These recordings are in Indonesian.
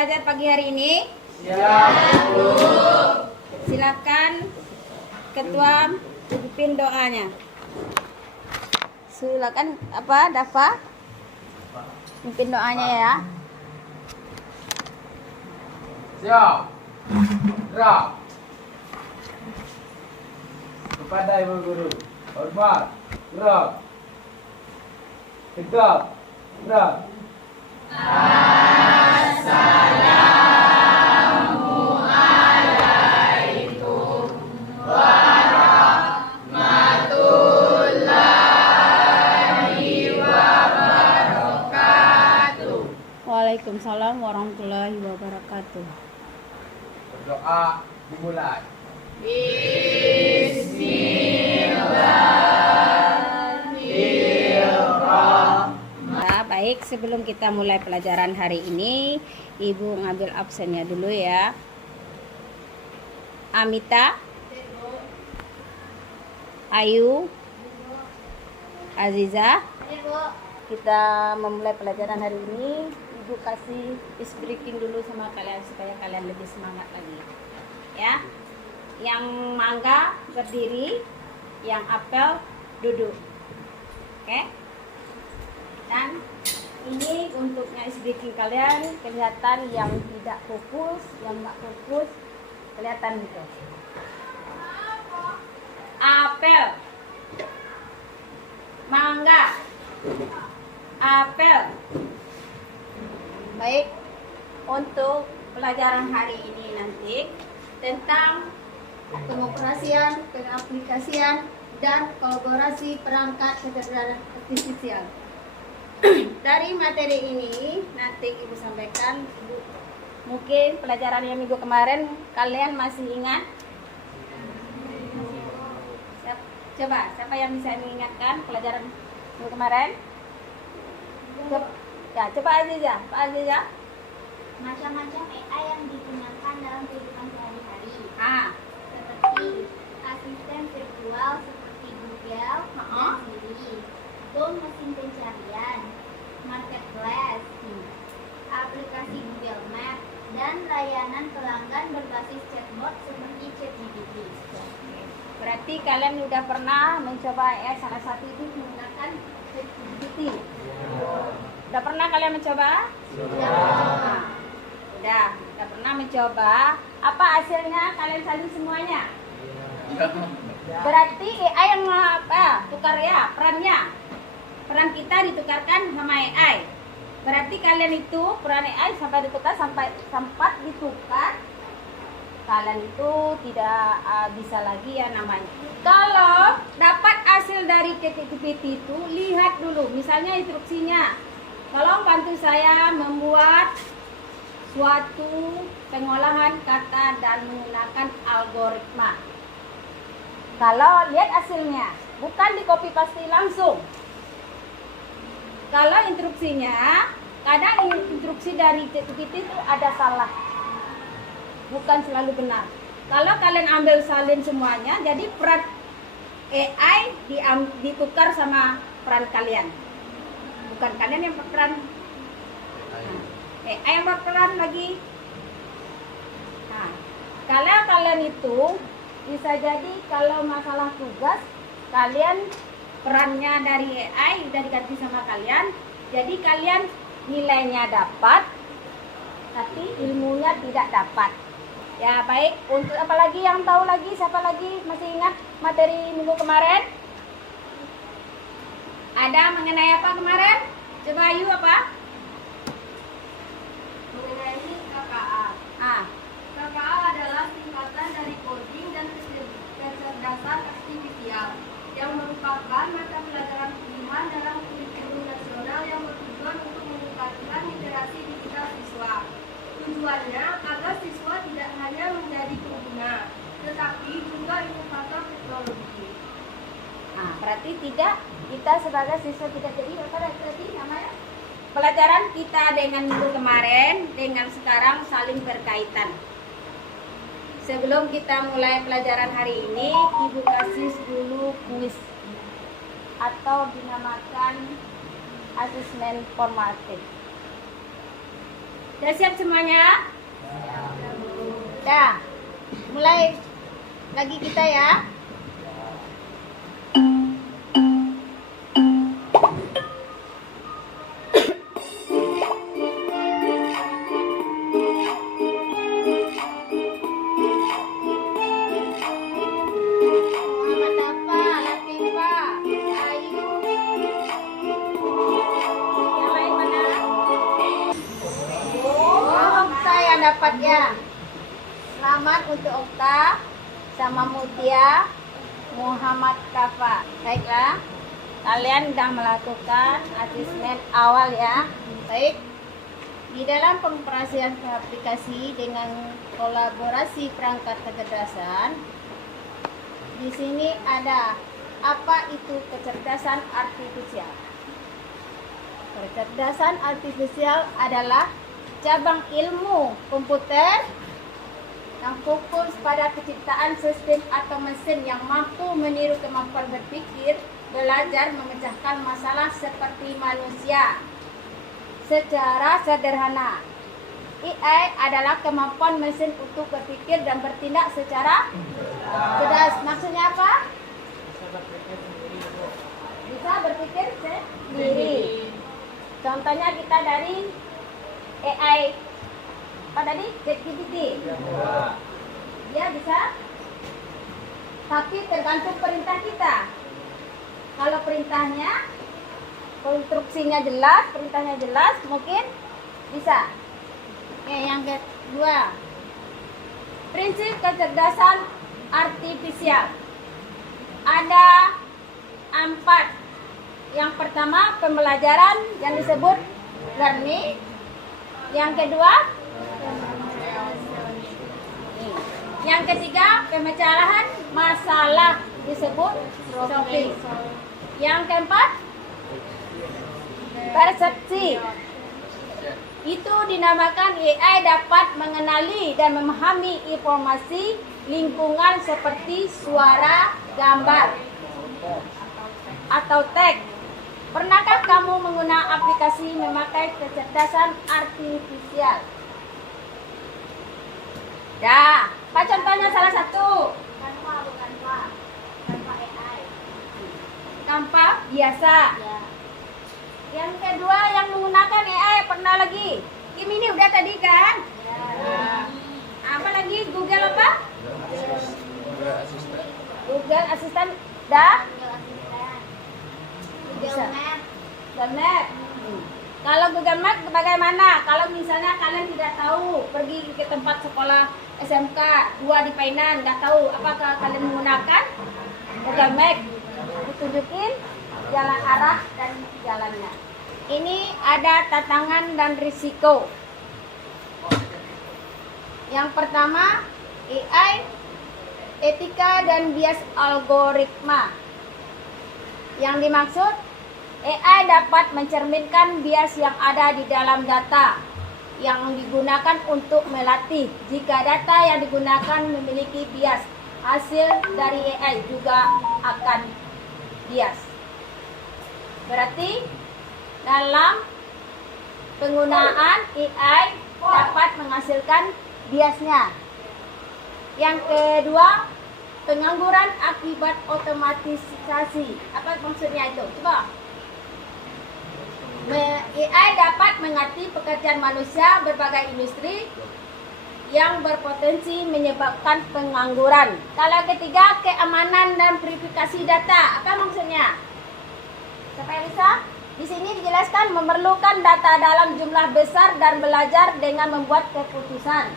belajar pagi hari ini? Siap, Bu. Silakan Ketua pimpin doanya. Silakan Dafa pimpin doanya ya. Siap. Gerak. Kepada Ibu Guru, hormat, gerak. Tegap, gerak. Waalaikumsalam warahmatullahi wabarakatuh. Berdoa dimulai. Nah, baik, sebelum kita mulai pelajaran hari ini, Ibu ngambil absennya dulu ya. Amita, Ayu, Aziza, kita memulai pelajaran hari ini. Ibu kasih is breaking dulu sama kalian supaya kalian lebih semangat lagi ya. Yang mangga berdiri, yang apel duduk, oke? Dan ini untuk is breaking kalian, kelihatan yang tidak fokus, yang nggak fokus kelihatan gitu. Apel, mangga, apel. Baik, untuk pelajaran hari ini nanti tentang pengoperasian, pengaplikasian, dan kolaborasi perangkat kecerdasan artifisial. Dari materi ini nanti Ibu sampaikan, mungkin pelajaran yang minggu kemarin kalian masih ingat? Coba, siapa yang bisa mengingatkan pelajaran minggu kemarin? Coba Aziza, Pak Aziza. Macam-macam AI yang digunakan dalam kehidupan sehari-hari. Seperti Asisten virtual seperti Google dan Siri, tool mesin pencarian, marketplace, aplikasi Google Maps, dan layanan pelanggan berbasis chatbot seperti ChatGPT. Berarti kalian udah pernah mencoba salah satu itu menggunakan ChatGPT. Udah pernah kalian mencoba? Udah pernah mencoba. Apa hasilnya kalian salin semuanya? Berarti AI yang tukar ya perannya. Peran kita ditukarkan sama AI. Berarti kalian itu peran AI sampai ditukar sempat ditukar. Kalian itu tidak bisa lagi ya namanya. Kalau dapat hasil dari ChatGPT itu, lihat dulu misalnya instruksinya. Tolong bantu saya membuat suatu pengolahan kata dan menggunakan algoritma. Kalau lihat hasilnya, bukan di copy paste langsung. Kalau instruksinya, kadang instruksi dari ChatGPT itu ada salah, bukan selalu benar. Kalau kalian ambil salin semuanya, jadi peran AI ditukar sama peran kalian. Bukan kalian yang berperan, AI yang berperan lagi. Nah, kalau kalian itu bisa jadi kalau masalah tugas kalian perannya dari AI udah diganti sama kalian, jadi kalian nilainya dapat, tapi ilmunya tidak dapat. Ya baik, untuk apa lagi yang tahu lagi? Siapa lagi masih ingat materi minggu kemarin? Ada mengenai apa kemarin? Coba Ayu apa? Mengenai KKA. KKA adalah singkatan dari coding dan kecerdasan artifisial yang merupakan mata pelajaran pilihan dalam kurikulum nasional yang bertujuan untuk meningkatkan literasi digital siswa. Tujuannya agar siswa tidak hanya menjadi pengguna, tetapi juga inovator teknologi. Berarti tidak, kita sebagai siswa tidak jadi apa berarti namanya? Pelajaran kita dengan minggu kemarin dengan sekarang saling berkaitan. Sebelum kita mulai pelajaran hari ini, Ibu kasih dulu kuis atau dinamakan asesmen formatif. Udah siap semuanya? Dah. Mulai lagi kita ya. Muhammad Dafa, Latifa, Ayu. Yang lain mana? Oh, Okta yang dapat ya. Selamat untuk Okta sama Mutia Muhammad Dafa. Baiklah, kalian sudah melakukan asesmen awal ya. Baik, di dalam pengoperasian aplikasi dengan kolaborasi perangkat kecerdasan, di sini ada apa itu kecerdasan artifisial. Kecerdasan artifisial adalah cabang ilmu komputer yang fokus pada penciptaan sistem atau mesin yang mampu meniru kemampuan berpikir, belajar, memecahkan masalah seperti manusia. Secara sederhana, AI adalah kemampuan mesin untuk berpikir dan bertindak secara cerdas. Maksudnya apa? Bisa berpikir sendiri. Contohnya kita dari AI apa tadi? ChatGPT. Dia bisa, tapi tergantung perintah kita. Kalau perintahnya, konstruksinya jelas, perintahnya jelas, mungkin bisa. Oke, yang kedua, prinsip kecerdasan artifisial. Ada 4. Yang pertama, pembelajaran yang disebut learning. Yang kedua, yang ketiga, pemecahan masalah disebut solving. Yang keempat, persepsi. Itu dinamakan AI dapat mengenali dan memahami informasi lingkungan seperti suara, gambar, atau teks. Pernahkah kamu menggunakan aplikasi memakai kecerdasan artifisial? Dah, apa contohnya salah satu? Canva, bukan Canva AI. Canva biasa. Ya. Yang kedua yang menggunakan AI pernah lagi? Kim ini udah tadi kan? Ya. Apa lagi? Google apa? Google Assistant. Google Assistant. Dah? Google Map. Google Map. Kalau Google Map bagaimana? Kalau misalnya kalian tidak tahu pergi ke tempat sekolah SMK 2 di Painan, nggak tahu, apakah kalian menggunakan Google Map? Ditunjukin jalan arah dan jalannya. Ini ada tantangan dan risiko. Yang pertama, AI, etika dan bias algoritma. Yang dimaksud, AI dapat mencerminkan bias yang ada di dalam data yang digunakan untuk melatih. Jika data yang digunakan memiliki bias, hasil dari AI juga akan bias. Berarti dalam penggunaan AI dapat menghasilkan biasnya. Yang kedua, pengangguran akibat otomatisasi. Apa maksudnya itu? Coba. AI dapat mengganti pekerjaan manusia berbagai industri yang berpotensi menyebabkan pengangguran. Kalau ketiga, keamanan dan verifikasi data. Apa maksudnya? Siapa yang bisa? Di sini dijelaskan memerlukan data dalam jumlah besar dan belajar dengan membuat keputusan.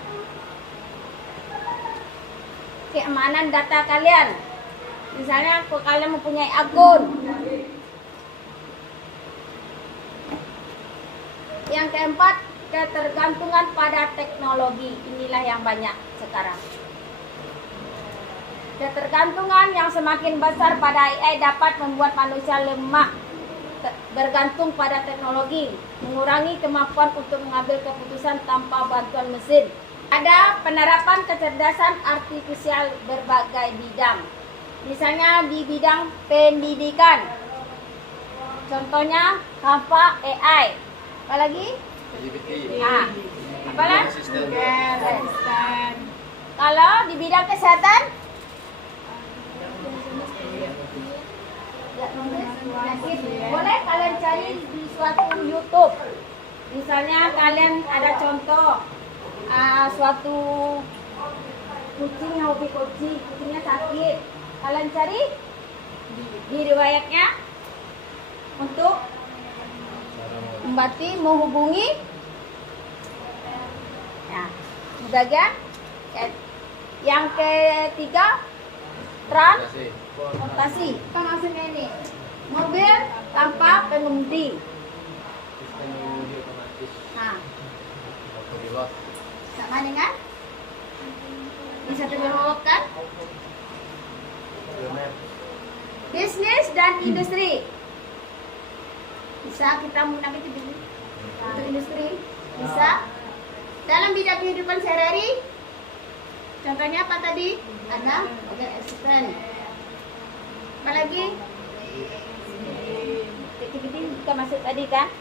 Keamanan data kalian. Misalnya kalian mempunyai akun. Yang keempat, ketergantungan pada teknologi. Inilah yang banyak sekarang. Ketergantungan yang semakin besar pada AI dapat membuat manusia lemah bergantung pada teknologi, mengurangi kemampuan untuk mengambil keputusan tanpa bantuan mesin. Ada penerapan kecerdasan artifisial berbagai bidang. Misalnya di bidang pendidikan. Contohnya Canva AI. Apa lagi? ChatGPT. Nah, di bidang kesehatan? Boleh kalian cari di suatu YouTube. Misalnya kalian ada contoh suatu kucing yang hobi kucing, kucingnya sakit. Kalian cari di riwayatnya untuk membati menghubungi. Nah, di bagian yang ketiga transportasi. Apa maksudnya ini? Mobil tanpa pengemudi. Sistem mengemudi otomatis. Nah, Autopilot. sama dengan bisa dilakukan Benar. bisnis dan industri. Bisa kita menggunakan itu untuk industri. Bisa dalam bidang kehidupan sehari-hari. Contohnya apa tadi? Ada mobil asisten. Apa lagi? Activity kita masuk tadi kan?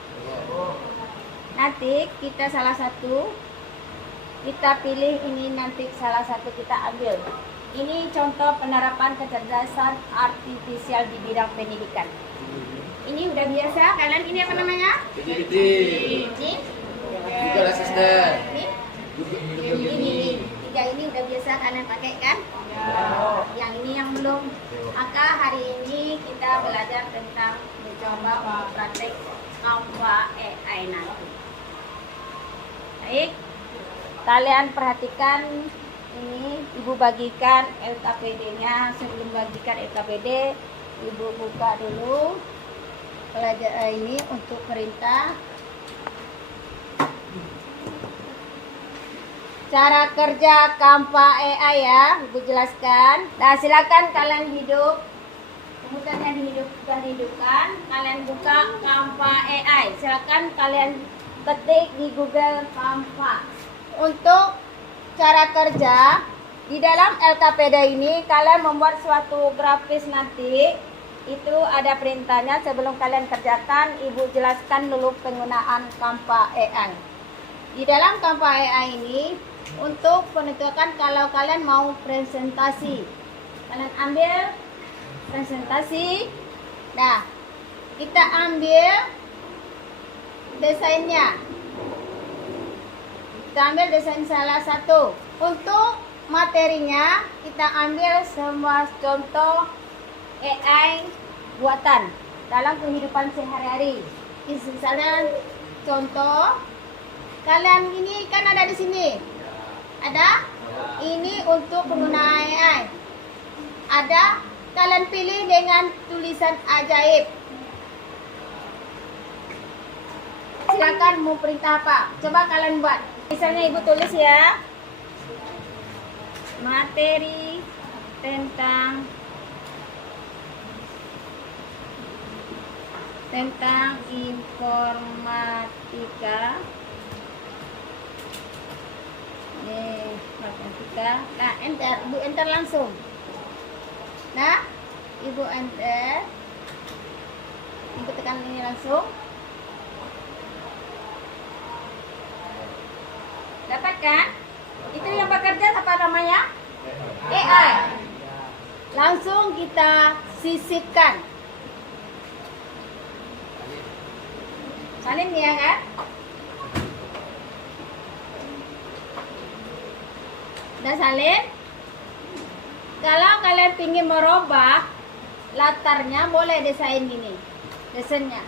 Nanti kita salah satu kita pilih ini, nanti salah satu kita ambil. Ini contoh penerapan kecerdasan artifisial di bidang pendidikan. Ini udah biasa, kalian ini apa namanya? ChatGPT. Ini, Google Assistant. ini, tiga ini udah biasa kalian pakai kan? Yang ini yang belum. Maka hari ini kita belajar tentang mencoba untuk praktek Canva AI nanti. Baik, kalian perhatikan ini, Ibu bagikan LKPD-nya. Sebelum bagikan LKPD, Ibu buka dulu pelajaran ini untuk perintah. Cara kerja Canva AI ya, Ibu jelaskan. Nah, silakan kalian hidup. Komputernya dihidupkan. Kalian buka Canva AI. Silakan kalian ketik di Google Canva. Untuk cara kerja di dalam LKPD ini, kalian membuat suatu grafis nanti. Itu ada perintahnya. Sebelum kalian kerjakan, Ibu jelaskan dulu penggunaan Canva AI. Di dalam Canva AI ini, untuk menentukan kalau kalian mau presentasi, kalian ambil presentasi. Nah, kita ambil desainnya. Kita ambil desain salah satu. Untuk materinya, kita ambil semua contoh AI buatan dalam kehidupan sehari-hari. Misalnya contoh, kalian ini kan ada di sini. Ada? Ini untuk penggunaan AI. Ada? Kalian pilih dengan tulisan ajaib. Silakan mau perintah apa? Coba kalian buat. Misalnya Ibu tulis ya. Materi tentang informatika. Nih, matematika. Nah, enter, Ibu enter langsung. Nah, Ibu enter. Ibu tekan ini langsung. Dapat kan? Itu yang bekerja apa namanya? AI. Langsung kita sisipkan. Salin ya kan? Udah salin. Kalau kalian ingin merubah latarnya, boleh desain gini. Desainnya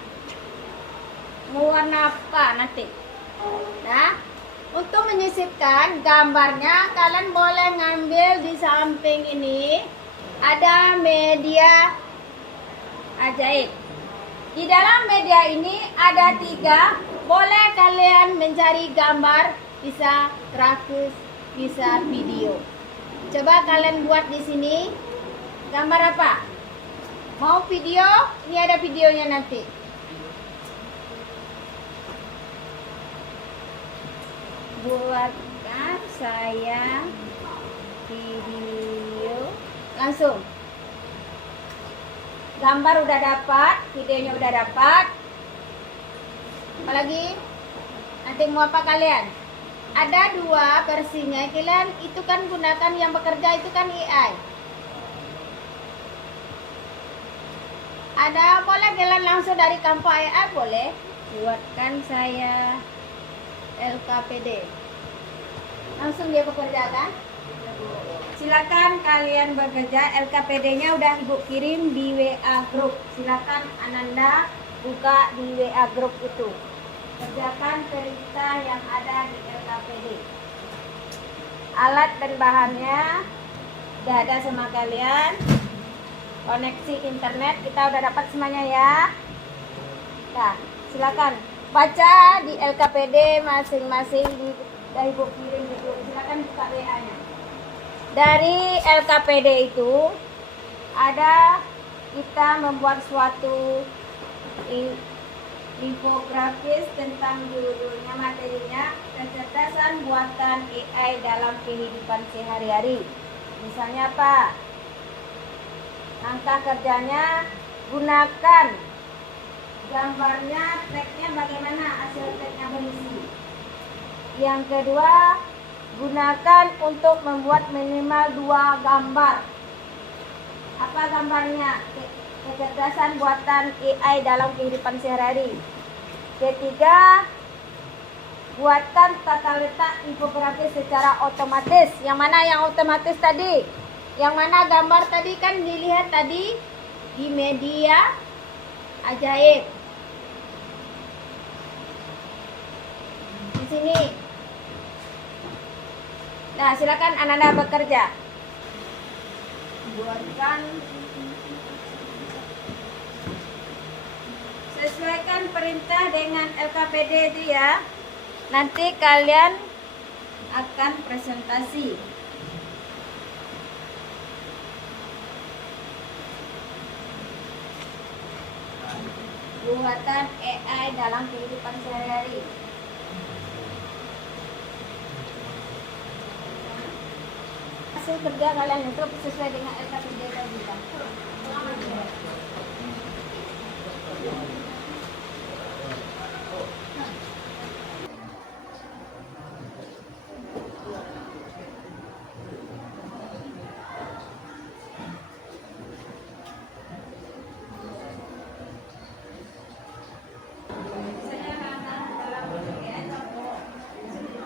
mau warna apa nanti. Nah, untuk menyisipkan gambarnya, kalian boleh ngambil di samping ini. Ada media ajaib. Di dalam media ini ada 3. Boleh kalian mencari gambar, bisa grafis, bisa video. Coba kalian buat di sini gambar apa? Mau video? Ini ada videonya nanti. Buatkan saya video. Langsung. Gambar udah dapat, videonya udah dapat. Apalagi? Nanti mau apa kalian? Ada dua versinya. Kalian itu kan gunakan yang bekerja itu kan AI. Ada boleh kalian langsung dari Canva AI boleh. Buatkan saya LKPD. Langsung dia bekerja kan? Silakan kalian bekerja. LKPD-nya udah Ibu kirim di WA group. Silakan Ananda buka di WA group itu. Kerjakan perintah yang ada di LKPD. Alat dan bahannya udah ada sama kalian. Koneksi internet kita udah dapat semuanya ya. Nah, silakan baca di LKPD masing-masing di Ibu kirim di grup. Silakan buka WA-nya. Dari LKPD itu ada kita membuat suatu infografis tentang judulnya, materinya kecerdasan buatan AI dalam kehidupan sehari-hari. Misalnya apa? Langkah kerjanya, gunakan gambarnya, tagnya bagaimana hasil tagnya berisi. Yang kedua, gunakan untuk membuat minimal 2 gambar. Apa gambarnya? Kecerdasan buatan AI dalam kehidupan sehari-hari. Ketiga, buatkan tata letak infografis secara otomatis. Yang mana yang otomatis tadi? Yang mana gambar tadi kan dilihat tadi di media ajaib. Di sini. Nah, silakan Ananda bekerja. Buatkan, sesuaikan perintah dengan LKPD itu ya. Nanti kalian akan presentasi. Buatan AI dalam kehidupan sehari-hari. Hasil kerja kalian itu sesuai dengan LKPD tadi kan?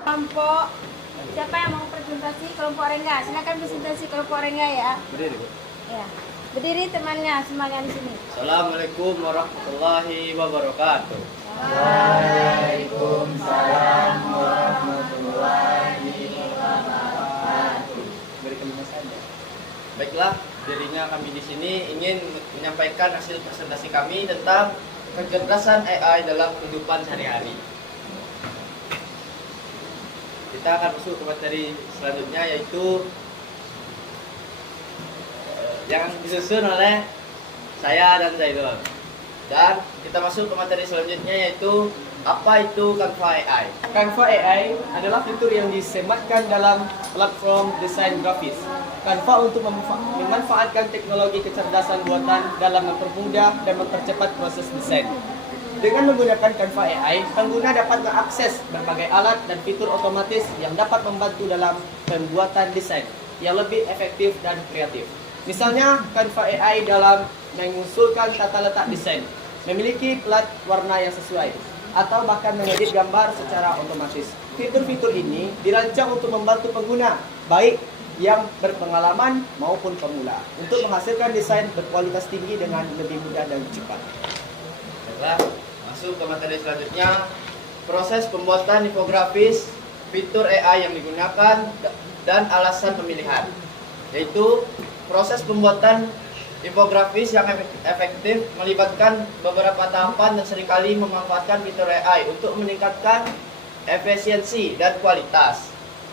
Kelompok siapa yang mau presentasi? Kelompok Rengga, silakan presentasi kelompok Rengga ya. Berdiri, Bu. Ya, berdiri temannya semuanya di sini. Assalamualaikum warahmatullahi wabarakatuh. Waalaikumsalam warahmatullahi wabarakatuh. Baiklah, dirinya kami di sini ingin menyampaikan hasil presentasi kami tentang kecerdasan AI dalam kehidupan sehari-hari. Kita akan masuk ke materi selanjutnya, yaitu yang disusun oleh saya dan Zaidul. Dan kita masuk ke materi selanjutnya, yaitu apa itu Canva AI. Canva AI adalah fitur yang disematkan dalam platform desain grafis. Canva untuk memanfaatkan teknologi kecerdasan buatan dalam mempermudah dan mempercepat proses desain. Dengan menggunakan Canva AI, pengguna dapat mengakses berbagai alat dan fitur otomatis yang dapat membantu dalam pembuatan desain yang lebih efektif dan kreatif. Misalnya, Canva AI dalam mengusulkan tata letak desain, memiliki plat warna yang sesuai, atau bahkan mengedit gambar secara otomatis. Fitur-fitur ini dirancang untuk membantu pengguna, baik yang berpengalaman maupun pemula, untuk menghasilkan desain berkualitas tinggi dengan lebih mudah dan cepat. Baiklah, masuk ke materi selanjutnya, proses pembuatan infografis, fitur AI yang digunakan, dan alasan pemilihan. Yaitu proses pembuatan infografis yang efektif melibatkan beberapa tahapan dan seringkali memanfaatkan fitur AI untuk meningkatkan efisiensi dan kualitas.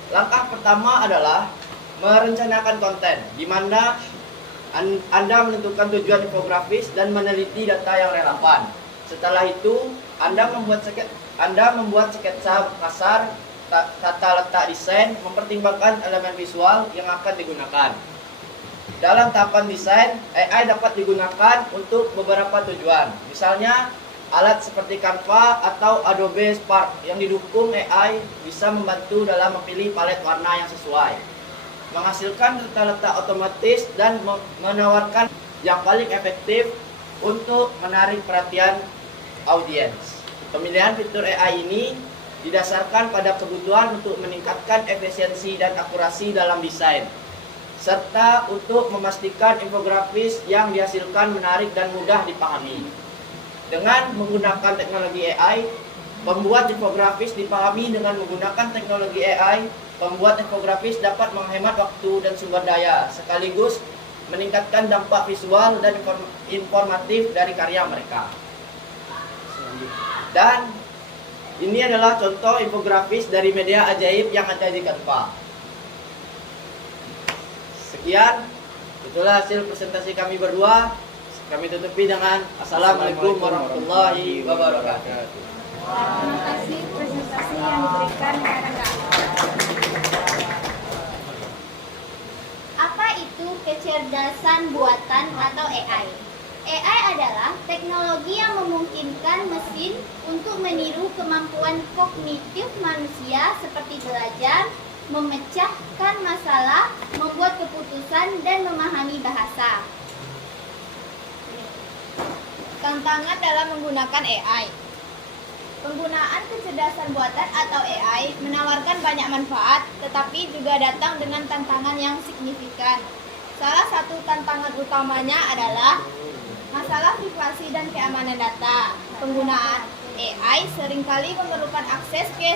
Langkah pertama adalah merencanakan konten, di mana Anda menentukan tujuan infografis dan meneliti data yang relevan. Setelah itu, Anda membuat sketsa kasar, tata letak desain, mempertimbangkan elemen visual yang akan digunakan. Dalam tahapan desain, AI dapat digunakan untuk beberapa tujuan. Misalnya, Alat seperti Canva atau Adobe Spark yang didukung AI bisa membantu dalam memilih palet warna yang sesuai, menghasilkan letak-letak otomatis dan menawarkan yang paling efektif untuk menarik perhatian audiens. Pemilihan fitur AI ini didasarkan pada kebutuhan untuk meningkatkan efisiensi dan akurasi dalam desain, serta untuk memastikan infografis yang dihasilkan menarik dan mudah dipahami. Dengan menggunakan teknologi AI, pembuat infografis dipahami dengan menggunakan teknologi AI, pembuat infografis dapat menghemat waktu dan sumber daya, sekaligus meningkatkan dampak visual dan informatif dari karya mereka. Dan ini adalah contoh infografis dari media ajaib yang ada di Canva. Sekian, itulah hasil presentasi kami berdua. Kami tutupi dengan Assalamualaikum warahmatullahi wabarakatuh. Terima kasih presentasi yang diberikan kepada kami. Apa itu kecerdasan buatan atau AI? AI adalah teknologi yang memungkinkan mesin untuk meniru kemampuan kognitif manusia seperti belajar, memecahkan masalah, membuat keputusan, dan memahami bahasa. Tantangan dalam menggunakan AI. Penggunaan kecerdasan buatan atau AI menawarkan banyak manfaat, tetapi juga datang dengan tantangan yang signifikan. Salah satu tantangan utamanya adalah masalah privasi dan keamanan data. Penggunaan AI seringkali memerlukan akses ke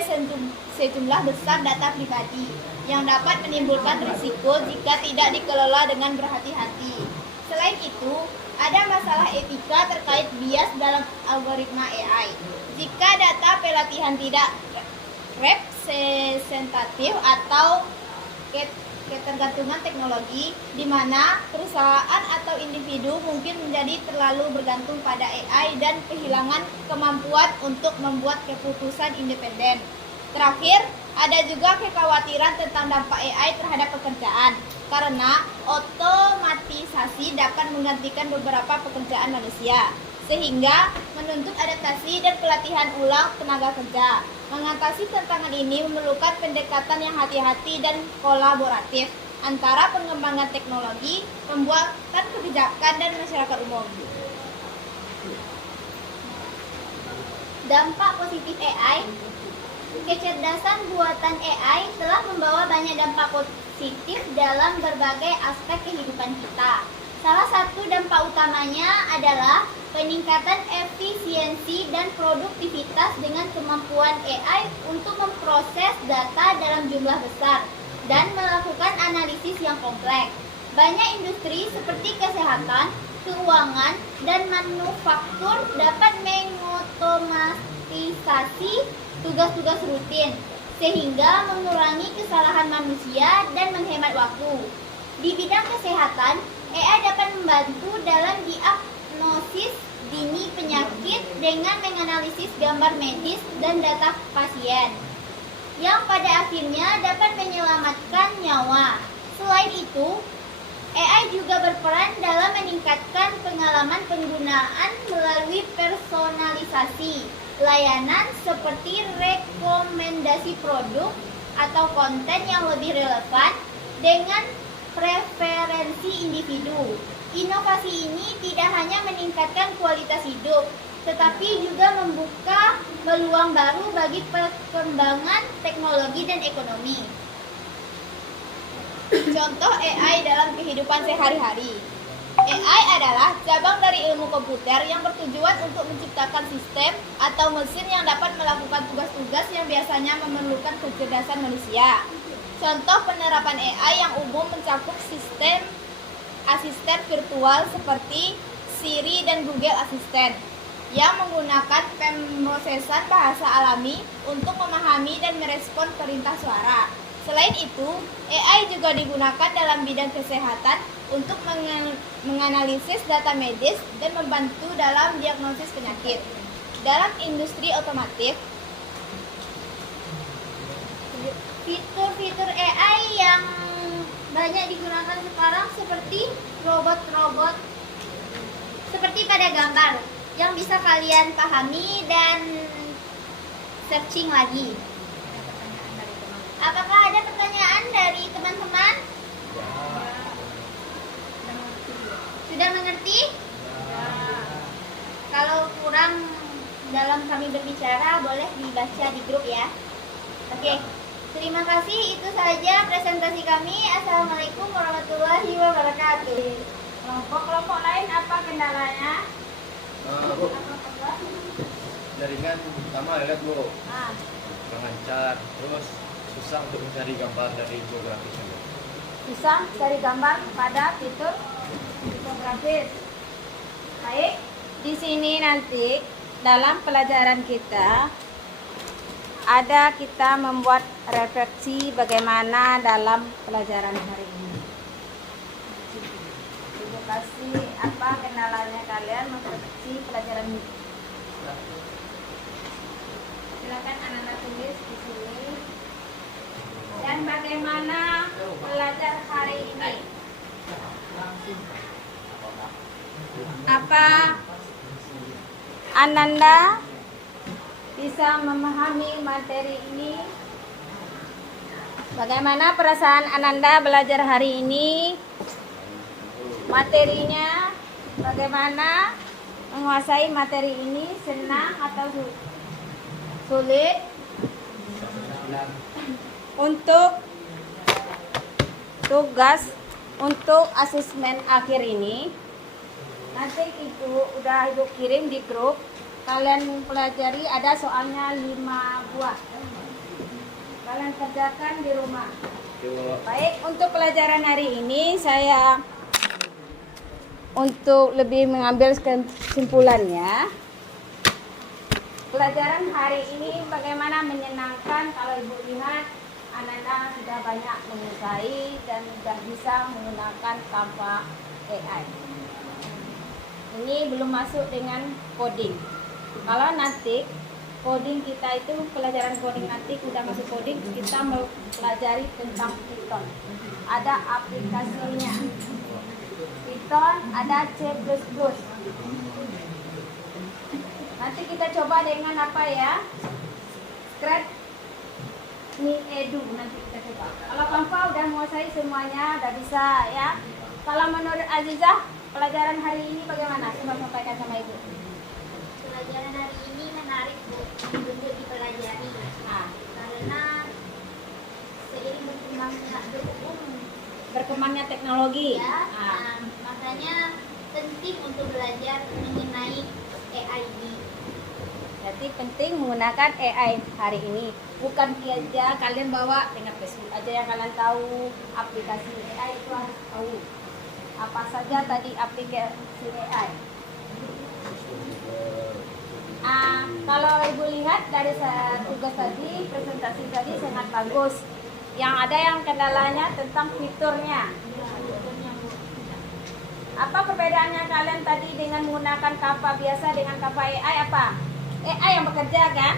sejumlah besar data pribadi yang dapat menimbulkan risiko jika tidak dikelola dengan berhati-hati. Selain itu, ada masalah etika terkait bias dalam algoritma AI. Jika data pelatihan tidak representatif atau ketergantungan teknologi, di mana perusahaan atau individu mungkin menjadi terlalu bergantung pada AI dan kehilangan kemampuan untuk membuat keputusan independen. Terakhir, ada juga kekhawatiran tentang dampak AI terhadap pekerjaan, karena otomatisasi dapat menggantikan beberapa pekerjaan manusia, sehingga menuntut adaptasi dan pelatihan ulang tenaga kerja. Mengatasi tantangan ini memerlukan pendekatan yang hati-hati dan kolaboratif antara pengembangan teknologi, pembuatan kebijakan, dan masyarakat umum. Dampak positif AI. Kecerdasan buatan AI telah membawa banyak dampak positif dalam berbagai aspek kehidupan kita. Salah satu dampak utamanya adalah peningkatan efisiensi dan produktivitas dengan kemampuan AI untuk memproses data dalam jumlah besar dan melakukan analisis yang kompleks. Banyak industri seperti kesehatan, keuangan, dan manufaktur dapat mengotomatisasi tugas-tugas rutin, sehingga mengurangi kesalahan manusia dan menghemat waktu. Di bidang kesehatan, AI dapat membantu dalam diagnosis dini penyakit dengan menganalisis gambar medis dan data pasien, yang pada akhirnya dapat menyelamatkan nyawa. Selain itu, AI juga berperan dalam meningkatkan pengalaman penggunaan melalui personalisasi layanan seperti rekomendasi produk atau konten yang lebih relevan dengan preferensi individu. Inovasi ini tidak hanya meningkatkan kualitas hidup, tetapi juga membuka peluang baru bagi perkembangan teknologi dan ekonomi. Contoh AI dalam kehidupan sehari-hari. AI adalah cabang dari ilmu komputer yang bertujuan untuk menciptakan sistem atau mesin yang dapat melakukan tugas-tugas yang biasanya memerlukan kecerdasan manusia. Contoh penerapan AI yang umum mencakup sistem asisten virtual seperti Siri dan Google Assistant yang menggunakan pemrosesan bahasa alami untuk memahami dan merespon perintah suara. Selain itu, AI juga digunakan dalam bidang kesehatan untuk menganalisis data medis dan membantu dalam diagnosis penyakit. Dalam industri otomotif, fitur-fitur AI yang banyak digunakan sekarang seperti robot-robot seperti pada gambar yang bisa kalian pahami dan searching lagi. Apakah ada pertanyaan dari teman-teman? Sudah mengerti? Kalau kurang dalam kami berbicara, boleh dibaca di grup ya. Oke, terima kasih. Itu saja presentasi kami. Assalamualaikum warahmatullahi wabarakatuh. Kelompok lain apa kendalanya? Bu, jaringan pertama lihat Bu, Ah, kurang lancar, terus susah untuk mencari gambar dari infografisnya. bisa cari gambar pada fitur infografis. Baik, di sini nanti dalam pelajaran kita ada kita membuat refleksi bagaimana dalam pelajaran hari ini. Ibu kasih apa kendalanya kalian merefleksi pelajaran ini. Silakan anak-anak tulis di sini. Dan bagaimana belajar hari ini? Apa Ananda bisa memahami materi ini? Bagaimana perasaan Ananda belajar hari ini? Materinya bagaimana menguasai materi ini? Senang atau sulit? Untuk tugas untuk asesmen akhir ini nanti itu udah Ibu kirim di grup. Kalian pelajari, ada soalnya 5 buah. Kalian kerjakan di rumah. Baik, untuk pelajaran hari ini saya untuk lebih mengambil kesimpulannya. Pelajaran hari ini bagaimana menyenangkan. Kalau Ibu lihat Ananda sudah banyak menguasai dan sudah bisa menggunakan Canva AI. Ini belum masuk dengan coding. Kalau nanti coding kita itu pelajaran coding nanti udah masuk coding, kita mempelajari tentang Python. Ada aplikasinya. Python, ada C++. Nanti kita coba dengan apa ya? Scratch Mi Edu nanti kita coba. Kalau Canva udah menguasai semuanya, udah bisa ya. Kalau menurut Azizah, pelajaran hari ini bagaimana? Coba sampaikan sama Ibu. Pelajaran hari ini menarik Bu untuk dipelajari. Nah, Karena seiring berkembangnya teknologi. ya, Nah, makanya penting untuk belajar mengenai AI ini. Jadi penting menggunakan AI hari ini. Bukan aja kalian bawa dengan Facebook aja yang kalian tahu. Aplikasi AI itu harus tahu. Apa saja tadi aplikasi AI. Kalau Ibu lihat dari tugas tadi, presentasi tadi sangat bagus. Yang ada yang kendalanya tentang fiturnya. Apa perbedaannya kalian tadi dengan menggunakan Canva biasa dengan Canva AI apa? AI yang bekerja kan?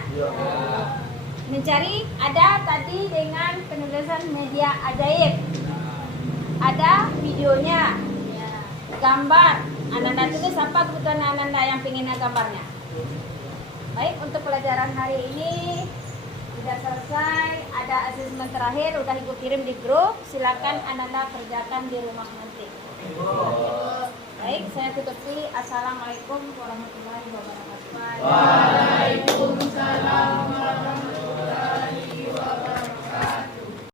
Mencari ada tadi dengan penulisan media ajaib. Ada videonya, gambar. Ananda tulis apa kebutuhan Ananda yang pengennya gambarnya. Baik, untuk pelajaran hari ini sudah selesai. Ada asesmen terakhir, udah Ibu kirim di grup. Silakan Ananda kerjakan di rumah nanti. Baik, saya tutupi. Assalamualaikum warahmatullahi wabarakatuh. Waalaikumsalam warahmatullahi wabarakatuh.